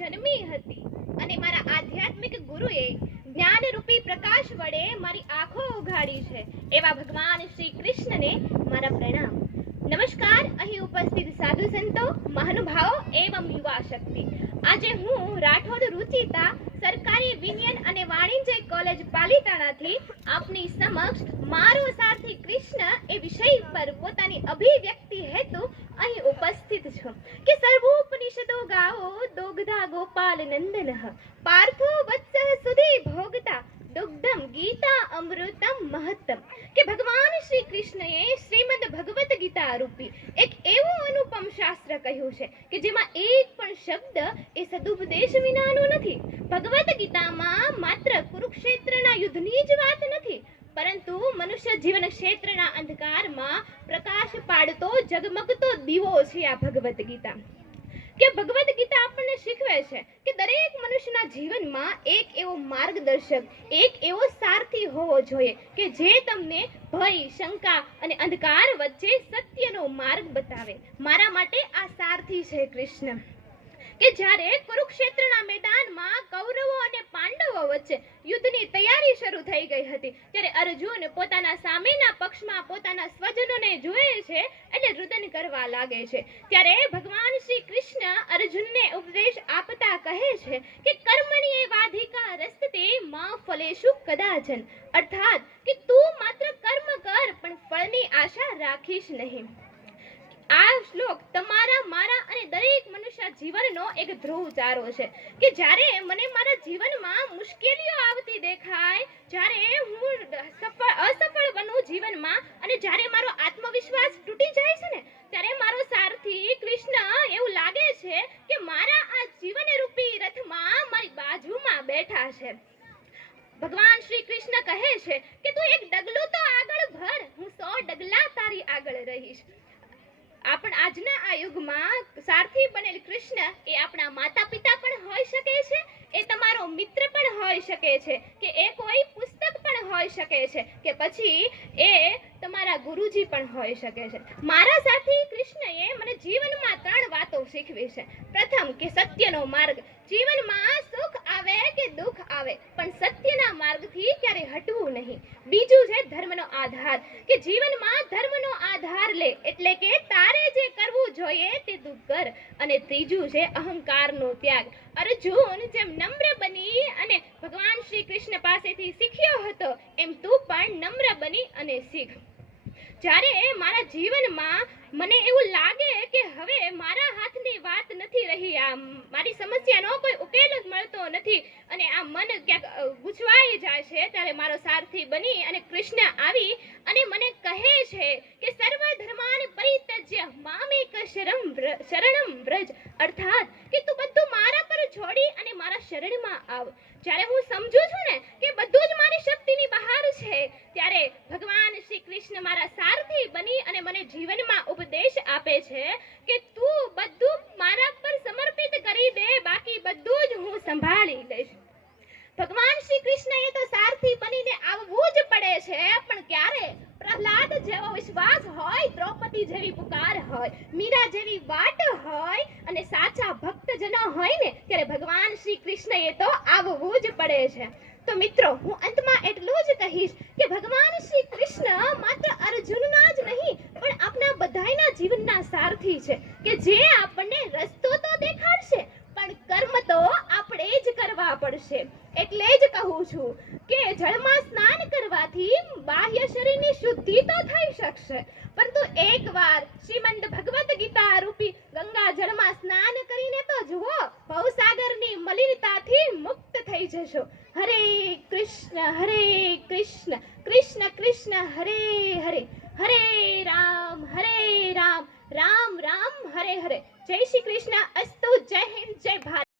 જન્મી હતી. અને મારા આધ્યાત્મિક ગુરુએ જ્ઞાનરૂપી પ્રકાશ વડે મારી આંખો ઉઘાડી છે. એવા ભગવાન શ્રી કૃષ્ણને મારા પ્રણામ. નમસ્કાર, અહીં ઉપસ્થિત સાધુ સંતો, મહાનુભાવો એવમ યુવા શક્તિ. આજે હું રાઠોડ રુચિતા સરકારી વિજ્ઞાન અને વાણિજ્ય કોલેજ પાલિતાણાથી આપની સમક્ષ મારો સારથી કૃષ્ણ એ વિષય પર પોતાની અભિવ્યક્તિ હેતુ અહીં ઉપસ્થિત છું કે સર્વોપનિષદો દોગ્ધા ગોપાલ નંદન પાર્થો વત્સ સુધી ભોગતા દુગ્ધમ ગીતા અમૃતમ મહત્તમ કે ભગવાન શ્રી કૃષ્ણએ શ્રીમદ ભગવત ગીતા રૂપી એક એવું અનુપમ શાસ્ત્ર કહ્યું છે કે જેમાં એક પણ શબ્દ એ સદુપદેશ વિનાનો નથી ભગવદ્ ગીતામાં માત્ર કુરુક્ષેત્રના યુદ્ધની જ વાત નથી પરંતુ મનુષ્ય જીવન ક્ષેત્રના અંધકારમાં પ્રકાશ પાડતો જગમગતો દીવો છે આ ભગવદ્ ગીતા કે ભગવદ્ ગીતા આપણને શીખવે છે કે દરેક મનુષ્યના જીવનમાં એક એવો માર્ગદર્શક, એક એવો સારથી હોવો જોઈએ કે જે તમને ભય, શંકા અને અંધકાર વચ્ચે સત્યનો માર્ગ બતાવે. મારા માટે આ સારથી છે, કૃષ્ણ. કે જ્યારે કુરુક્ષેત્રના મેદાનમાં કૌરવો અને પાંડવો વચ્ચે યુદ્ધની તૈયારી શરૂ થઈ ગઈ હતી, ત્યારે અર્જુન પોતાના સામેના પક્ષમાં પોતાના સ્વજનોને જોયે છે એટલે રુદન કરવા લાગે છે. ત્યારે ભગવાન શ્રી કૃષ્ણ અર્જુનને ઉપદેશ આપતા કહે છે કે કર્મણી વાધિકા રસ્તે માં ફલેશુ કદાચન. અર્થાત કે તું માત્ર કર્મ કર, પણ ફળની આશા રાખીશ નહીં. આ શ્લોક તમારા, મારા અને દરેક મનુષ્ય જીવનનો એક ધ્રુવ ચારો છે કે જ્યારે મને મારા જીવનમાં મુશ્કેલીઓ આવતી દેખાય, જ્યારે હું સફળ અસફળ બનું જીવનમાં અને જ્યારે મારો આત્મવિશ્વાસ તૂટી જાય છે ને ત્યારે મારો સારથી કૃષ્ણ એવું લાગે છે કે મારા આ જીવન રૂપી રથમાં મારી બેઠા છે. ભગવાન શ્રી કૃષ્ણ કહે છે કે તું એક ડગલું તો આગળ ભર, હું સો ડગલા તારી આગળ રહીશ. આપણ આજના આ યુગમાં સારથી બનેલ કૃષ્ણ એ આપણા માતા પિતા પણ હોઈ શકે છે, એ તમારો મિત્ર પણ હોઈ શકે છે, કે એ કોઈ પુસ્તક પણ હોઈ શકે છે, કે પછી એ તમારા ગુરુજી પણ હોઈ શકે છે. મારા સાથી, કૃષ્ણએ મને જીવનમાં ત્રણ વાતો શીખવી છે. પ્રથમ કે સત્યનો માર્ગ. જીવનમાં સુખ આવે કે દુઃખ આવે પણ સત્યના માર્ગથી ક્યારે હટવું નહીં. બીજું છે ધર્મનો આધાર. કે જીવનમાં ધર્મનો આધાર લે એટલે કે તારે જે કરવું જોઈએ તે તું કર. અને ત્રીજું છે અહંકારનો ત્યાગ. અર્જુન જેમ નમ્ર બની અને ભગવાન શ્રી કૃષ્ણ પાસેથી શીખ્યો હતો, એમ તું પણ નમ્ર બની અને શીખ. જ્યારે મારા જીવનમાં મને એવું લાગે કે હવે મારા હાથની વાત નથી રહી આ મારી સમસ્યાનો કોઈ ઉકેલ જ મળતો નથી. અને આ મન ક્યાંક ગૂંચવાઈ જાય છે ત્યારે મારો સારથી બની અને કૃષ્ણ આવી અને મને કહે છે કે સર્વ ધર્માન પરિત્યજ્ય મામેક શરમ શરણમ વ્રજ. અર્થાત કે તું બધું મારા પર છોડી અને મારા શરણમાં આવ. જ્યારે હું સમજુ છું ને કે બધું જ મારી શક્તિની બહાર છે, ત્યારે ભગવાન શ્રી કૃષ્ણ મારા સારથી બની અને મને જીવનમાં ઉપદેશ આપે છે કે તું બધું મારા પર સમર્પિત કરી દે બાકી બધું જ હું સંભાળી લઈશ. ભગવાન શ્રી કૃષ્ણએ તો સારથી બનીને આવવું જ પડે છે, પણ ક્યારે? પ્રહલાદ જેવો વિશ્વાસ હોય, દ્રૌપદી જેવી પુકાર હોય, મીરા જેવી વાટ હોય અને સાચા ભક્તજનો હોય ને, ત્યારે ભગવાન શ્રી કૃષ્ણએ તો આવવું જ પડે છે. તો મિત્રો, હું અંતમાં એટલું જ કહીશ કે ભગવાન શ્રી કૃષ્ણ માત્ર અર્જુનના જ નહીં, પણ આપણા બધાયના જીવનના સારથી છે કે જે આપણને રસ્તો તો દેખાડશે પણ કર્મ તો આપણે જ પડશે એટલે જ કહું છું કે જળમાં સ્નાન કરવાથી બાહ્ય શરીરની શુદ્ધિ તો થઈ શકશે. પરંતુ એકવાર શ્રીમંત ભગવદ્ ગીતા રૂપી ગંગા જળમાં સ્નાન કરીને તો જુઓ, ભવસાગરની મલિનતાથી મુક્ત થઈ જશો. હરે કૃષ્ણ હરે કૃષ્ણ કૃષ્ણ કૃષ્ણ, હરે હરે. હરે રામ હરે રામ રામ રામ, હરે હરે. જય શ્રી કૃષ્ણ. અસ્તુ, જય હિન્દ, જય ભારત.